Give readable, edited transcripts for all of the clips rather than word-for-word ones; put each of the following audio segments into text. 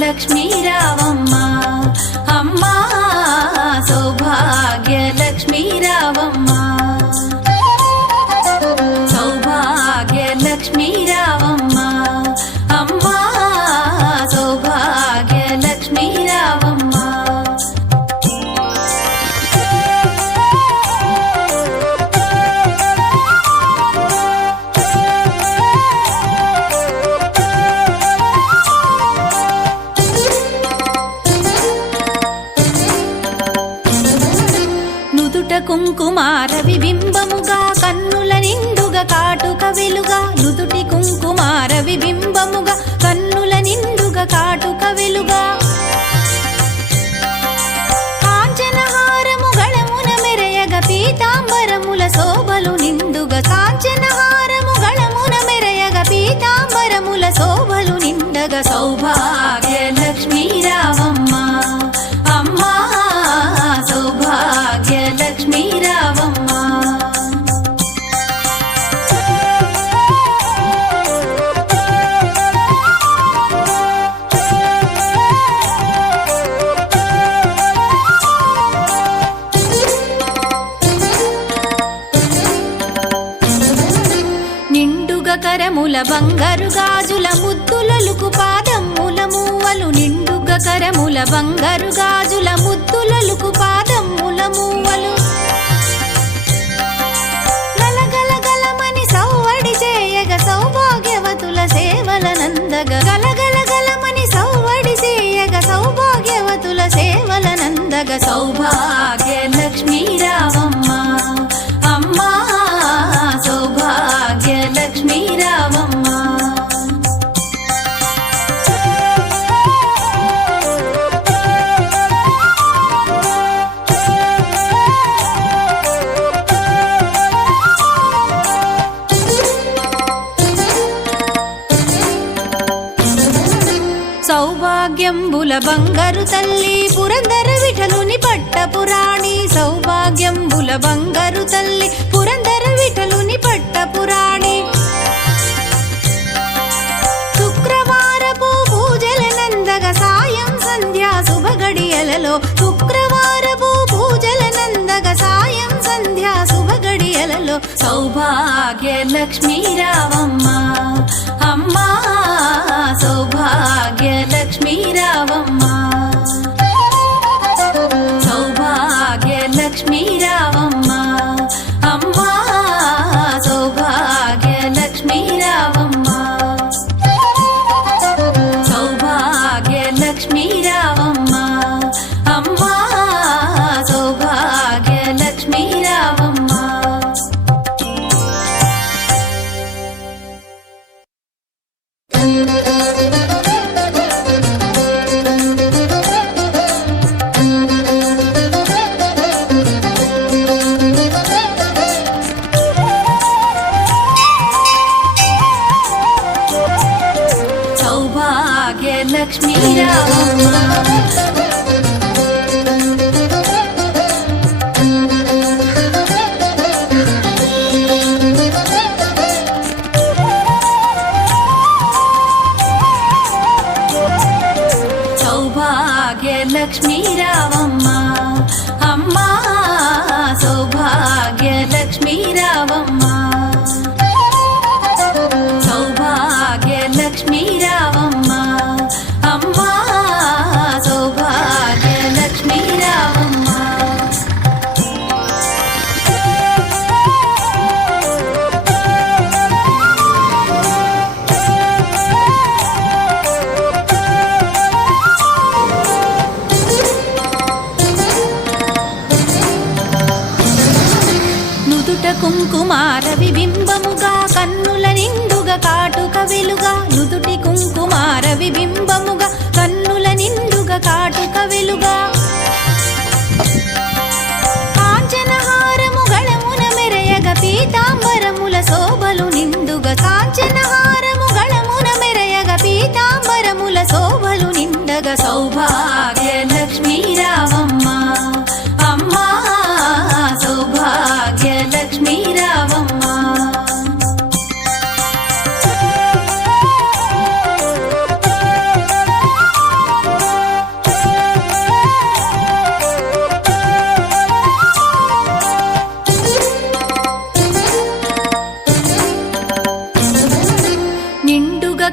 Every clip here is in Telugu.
లక్ష్మీ రావమ్మ అమ్మా సౌభాగ్య లక్ష్మీ రావమ్మ సౌభాగ్య లక్ష్మీ రావమ్మ అమ్మా సౌభాగ్య లక్ష్మీ రావమ్మ కుంకుమార విబింబముగా కన్నుల నిండుగా కాటుక వెలుగా నుదుటి కుంకుమార విబింబముగా కన్నుల నిండుగా కాటుక వెలుగా కాంచనహారము గళమున మెరయగ పీతాంబరముల శోభలు నిండుగా కాంచనహారము గళమున మెరయగ పీతాంబరముల శోభలు నిండగా సౌభాగ్య లక్ష్మీ రావమ్మ అమ్మా సౌభాగ్య లక్ష్మీ రావమ్మ నిండుగా కరముల బంగారు గాజుల ముద్దులలుకు పాదమ్ముల మూవలు నిండుగా కరముల బంగారు గాజుల ముద్దులలుకు పాదమ్ముల మూవలు గలగలగలమని సౌవడి చేయగ సౌభాగ్యవతుల సేవల నందగ గలగలగలమని సౌవడి చేయగ సౌభాగ్యవతుల సేవల నందగ సౌభాగ్య లక్ష్మీ రావమ్మ అమ్మా సౌభాగ్య లక్ష్మీ రావమ్మ సౌభాగ్యంబుల బంగారు తల్లి పురందర విఠలుని పట్టపురాణి సౌభాగ్యంబుల బంగారు తల్లి పురందర విఠలుని పట్టపురాణి శుక్రవారపు పూజల నందగ సాయం సంధ్యా శుభగడియలలో శుక్రవారపు పూజల నందగ సాయం సంధ్యా శుభగడియలలో సౌభాగ్య లక్ష్మీ రావమ్మ అమ్మా సౌభాగ్య లక్ష్మీ రావమ్మ సౌభాగ్య లక్ష్మీ రావమ్మ అమ్మా సౌభాగ్య లక్ష్మీ రావమ్మ సౌభాగ్య లక్ష్మీ రావమ్మ అమ్మా సౌభాగ్య లక్ష్మీ రావమ్మ సౌభాగ్య లక్ష్మీ రావమ్మ సౌభాగ్య లక్ష్మీ రావమ్మ అమ్మా సౌభాగ్య లక్ష్మీ రావమ్మ సౌభాగ్య లక్ష్మీ రావమ్మ అమ్మా సౌభాగ్య లక్ష్మీ రావమ్మ కుంకుమార విబింబముగా కన్నుల నిండుగా కాటుక వెలుగా నుదుటి కుంకుమార విబింబముగా కన్నుల నిండుగా కాటుక వెలుగా కాంచనహారము గళమున మెరయగ పీతాంబరముల శోభలు నిండుగా కాంచనహారము గళమున మెరయగ పీతాంబరముల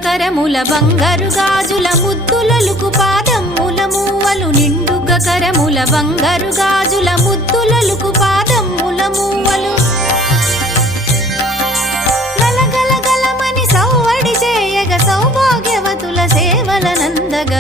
కరముల బంగారు గాజుల ముద్దులలుకు పాదమ్ముల మూవలు నిండుగ కరముల బంగారు గాజుల ముద్దులలుకు పాదమ్ముల మూవలు గలగల గలమని సౌవడి చేయగ సౌభాగ్యవతుల సేవల నందగ